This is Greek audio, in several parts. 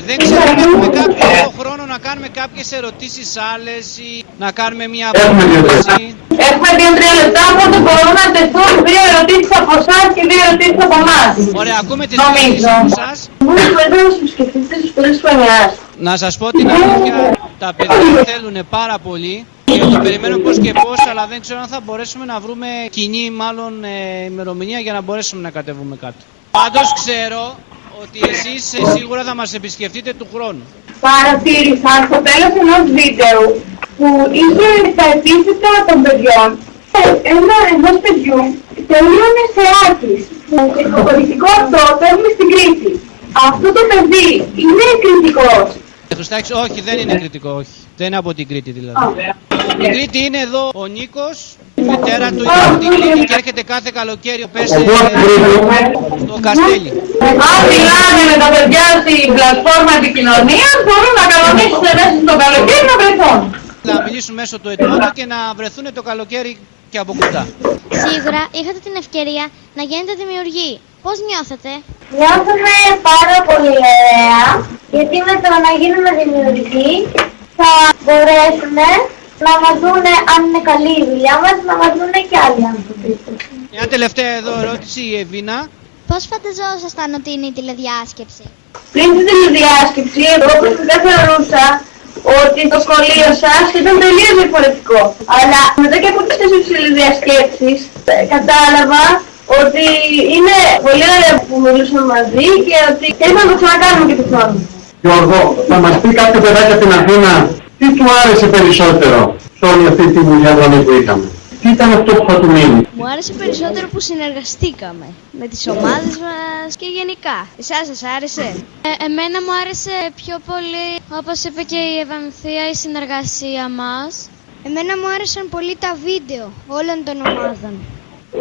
Δεν ξέρω αν έχουμε κάποιο χρόνο να κάνουμε κάποιες ερωτήσεις άλλες ή να κάνουμε μια απάντηση. Έχουμε 2-3 λεπτά, οπότε μπορούν να τεθούν 2 ερωτήσεις από εσάς και 2 ερωτήσεις από εμάς. Ωραία, ακούμε τις ερωτήσεις από εσάς. Μπορείτε να σκεφτείτε τους πολλές χρονιάς. Να σας πω την αλήθεια, τα παιδιά θέλουν πάρα πολύ και το περιμένω πώς και πώς, αλλά δεν ξέρω αν θα μπορέσουμε να βρούμε κοινή μάλλον ημερομηνία για να μπορέσουμε να κατεβούμε κάτω. Πάντως ξέρω ότι εσείς σίγουρα θα μας επισκεφτείτε του χρόνου. Παρατήρησα στο τέλος ενός βίντεο που είχε τα επίθετα των παιδιών ενός παιδιού τελείωνε σε άκης. Το πολιτικό αυτό το έχουμε στην Κρήτη. Αυτό το παιδί είναι κριτικός. Όχι, δεν είναι κριτικό, όχι. Δεν είναι από την Κρήτη δηλαδή. Η Κρήτη είναι εδώ ο Νίκος, η μητέρα του είναι από την Κρήτη και έρχεται κάθε καλοκαίρι πέστε στο Καστέλι. Αν μιλάνε με τα παιδιά στην πλατφόρμα επικοινωνίας, μπορούν να κανονίσουν μέσα στο καλοκαίρι να βρεθούν. Να μιλήσουν μέσω του Edmodo και να βρεθούν το καλοκαίρι και από κοντά. Σίγουρα είχατε την ευκαιρία να γίνετε δημιουργοί. Πώς νιώθετε? Νιώθουμε πάρα πολύ ωραία, γιατί με το να γίνουμε δημιουργοί θα μπορέσουν να μας δούνε αν είναι καλή η δουλειά μας, να μας δούνε και άλλοι άνθρωποι. Μια τελευταία εδώ ερώτηση, η Εβίνα. Πώς φανταζόσασταν ότι είναι η τηλεδιάσκεψη? Πριν την τηλεδιάσκεψη, εγώ προσωπικά θεωρούσα ότι το σχολείο σας ήταν τελείως διαφορετικό. Αλλά μετά και από τις 4 τηλεδιασκέψεις κατάλαβα ότι είναι πολύ ωραία που μιλούσαμε μαζί και ότι θέλουμε να το ξανακάνουμε και του χρόνου. Γιώργο, θα μας πει κάποιο παιδάκι από την Αθήνα τι του άρεσε περισσότερο σε όλη αυτή τη δουλειά που είχαμε. Τι ήταν αυτό που θα του μείνει? Μου άρεσε περισσότερο που συνεργαστήκαμε με τις ομάδες μας και γενικά. Εσάς σας άρεσε? Εμένα μου άρεσε πιο πολύ, όπως είπε και η Ευανθία, η συνεργασία μας. Εμένα μου άρεσαν πολύ τα βίντεο όλων των ομάδων.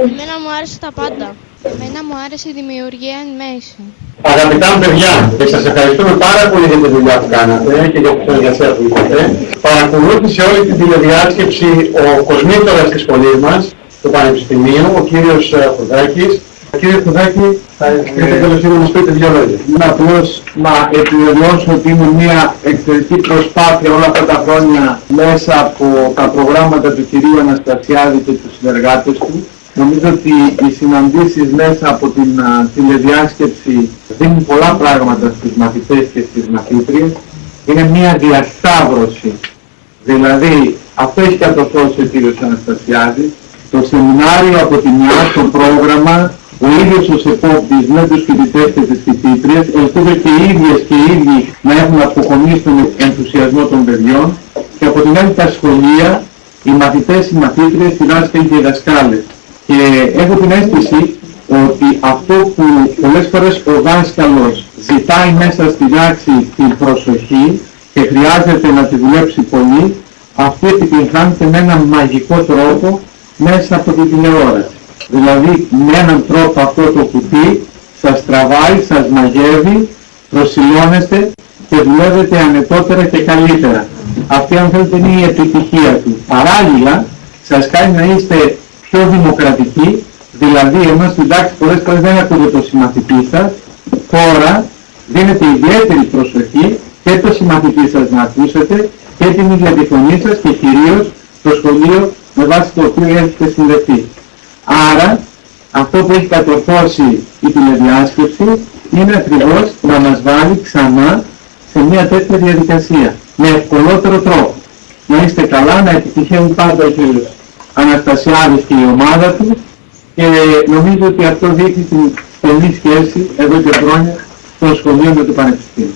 Εμένα μου άρεσε τα πάντα. Εμένα μου άρεσε η δημιουργία animation. Αγαπητά μου παιδιά, και σας ευχαριστούμε πάρα πολύ για τη δουλειά που κάνατε και για την συνεργασία που είχατε. Παρακολούθησε όλη την τηλεδιάσκεψη ο κοσμήτωρας της σχολής μας, του Πανεπιστημίου, ο κύριος Χουδάκης. Κύριε Χουδάκη, θα έχετε καλοσύνη να μας πείτε 2 λόγια. Απλώς να επιβεβαιώσω ότι είναι μια εξαιρετική προσπάθεια όλα αυτά τα χρόνια μέσα από τα προγράμματα του κυρίου Αναστασιάδη και τους συνεργάτες του. Νομίζω ότι οι συναντήσεις μέσα από την τηλεδιάσκεψη δίνουν πολλά πράγματα στους μαθητές και στις μαθήτριες. Είναι μια διασταύρωση. Δηλαδή, αυτό έχει κατορθώσει ο κύριος Αναστασιάδης. Το σεμινάριο από τη μια, το πρόγραμμα, ο ίδιος ως επόπτης με τους φοιτητές και τις φοιτήτριες, ελπίζω και οι ίδιες και οι ίδιοι να έχουν αποκομίσει τον ενθουσιασμό των παιδιών, και από την άλλη τα σχολεία, οι μαθητές, οι μαθήτριες, οι δάσκαλοι και οι δασκάλες. Και έχω την αίσθηση ότι αυτό που πολλές φορές ο δάσκαλος ζητάει μέσα στη τάξη την προσοχή και χρειάζεται να τη δουλέψει πολύ, αυτή επιτυγχάνεται με έναν μαγικό τρόπο μέσα από την τηλεόραση. Δηλαδή με έναν τρόπο αυτό το κουτί σας τραβάει, σας μαγεύει, προσιλώνεστε και δουλεύετε ανετότερα και καλύτερα. Αυτή αν θέλετε είναι η επιτυχία του. Παράλληλα σας κάνει να είστε πιο δημοκρατικοί, δηλαδή ενώ στην τάξη πολλές φορές δεν ακούτε το συμμαθητή σας, τώρα δίνετε ιδιαίτερη προσοχή και το συμμαθητή σας να ακούσετε και την ίδια τη φωνή σας και κυρίως το σχολείο με βάση το οποίο έχετε συνδεθεί. Άρα αυτό που έχει κατορθώσει η τηλεδιάσκεψη είναι ακριβώς να μας βάλει ξανά σε μια τέτοια διαδικασία με ευκολότερο τρόπο. Να είστε καλά, να επιτυχαίνουν πάντα ο κύριος Αναστασιάδης και η ομάδα του, και νομίζω ότι αυτό δείχνει την στενή σχέση εδώ και χρόνια στο σχολείο με το Πανεπιστήμιο.